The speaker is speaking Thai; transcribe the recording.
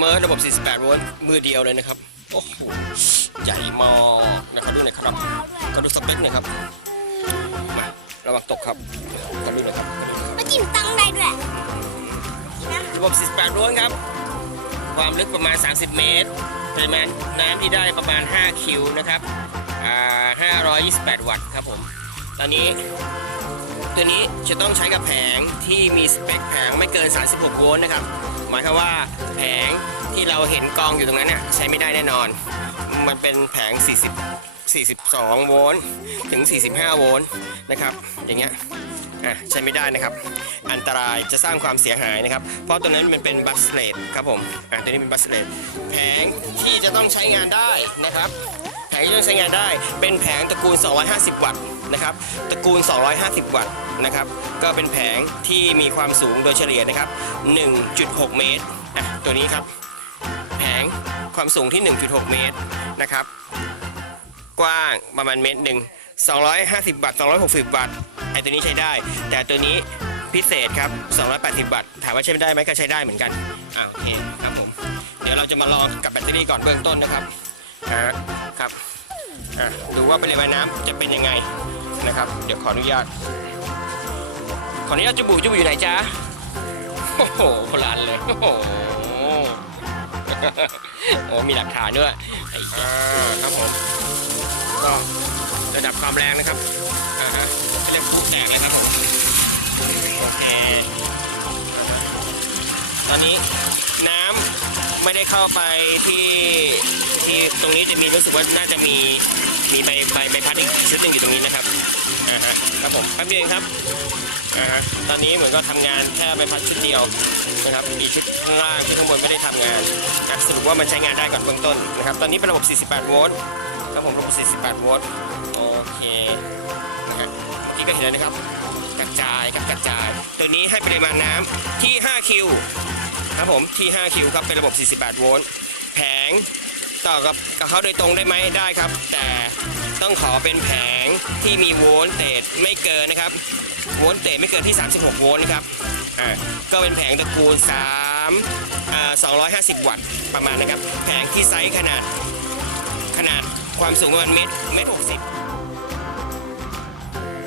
มอระบบ 48 โวลต์มือเดียวเลยนะครับ โอ้โห ใหญ่มากนะครับดูหน่อยครับก็ดูสเปคหน่อยครับ มาระวังตกครับก็ดูหน่อยครับก็ดูหน่อยครับมาจิ้มตังได้ด้วยนะระบบ 48 โวลต์ครับ ความลึกประมาณ 30 เมตรปริมาณน้ำที่ได้ประมาณ 5 คิวนะครับอ่า528 วัตต์ครับผม ตอนนี้ตัวนี้จะต้องใช้กับแผงที่มีสเปคแผงไม่เกิน 36 โวลต์นะครับ หมายความว่าแผงที่เราเห็นกองอยู่ตรงนั้นน่ะใช้ไม่ได้แน่นอน มันเป็นแผง 40 42 โวลต์ถึง 45 โวลต์นะครับ อย่างเงี้ยอะใช้ไม่ได้นะครับ อันตรายจะสร้างความเสียหายนะครับ เพราะตัวนั้นมันเป็นบัสเลตครับผมอะตัวนี้เป็นบัสเลตแผงที่จะต้องใช้งานได้นะครับ ที่ต้องใช้งานได้ เป็นแผงตระกูล 250 วัตต์นะครับตระกูล 250 วัตต์นะครับก็เป็นแผงที่มีความสูงโดยเฉลี่ยนะครับ 1.6 เมตรอะตัวนี้ครับแผงความสูงที่ 1.6 เมตรนะครับกว้างประมาณเมตรหนึ่ง250 วัตต์260 วัตต์ไอตัวนี้ใช้ได้ แต่ตัวนี้พิเศษครับ 280 วัตต์ถามว่าใช้ได้ไหมก็ใช้ได้เหมือนกันอ่าโอเคครับผมเดี๋ยวเราจะมาลองกับแบตเตอรี่ก่อนเบื้องต้นนะครับอ่าครับ อะดูว่าปริมาณน้ำจะเป็นยังไงนะครับ เดี๋ยวขออนุญาต ขออนุญาตจุบุจุบุอยู่ไหนจ๊ะโอ้โหคนละอันเลยโอ้โหโอ้มีหลักฐานด้วยไอ้อ่าครับผมก็ระดับความแรงนะครับอ่าฮะเรียกปุ๊แตกเลยครับผมโอเคตอนนี้น้ำไม่ได้เข้าไปที่ นี้จะมีรู้สึกว่าน่าจะมีมีใบใบใบพัดอีกชุดหนึ่งอยู่ตรงนี้นะครับอ่าฮะครับผมแป๊บเดียวเองครับอ่าฮะตอนนี้เหมือนก็ทำงานแค่ใบพัดชุดเดียวนะครับอีกชุดข้างล่างชุดข้างบนไม่ได้ทำงานอะสรุปว่ามันใช้งานได้ก่อนเบื้องต้นนะครับตอนนี้เป็นระบบ 48 โวลต์ครับผมระบบ 48 โวลต์โอเคนะฮะเมื่อกี้ก็เห็นแล้วนะครับกระจายครับกระจาย ตัวนี้ให้ปริมาณน้ำที่ 5 คิวครับผมที่ 5 คิวครับเป็นระบบ 48 โวลต์แผง ต่อกับกับเขาโดยตรงได้ไหมได้ครับ แต่ต้องขอเป็นแผงที่มีโวลต์เตจไม่เกินนะครับ โวลต์เตจไม่เกินที่ 36 โวลต์นะครับอ่าก็เป็นแผงตระกูล3อ่า250 วัตต์ประมาณนะครับ แผงที่ไซส์ขนาดขนาดความสูงประมาณเมตรเมตรหกสิบ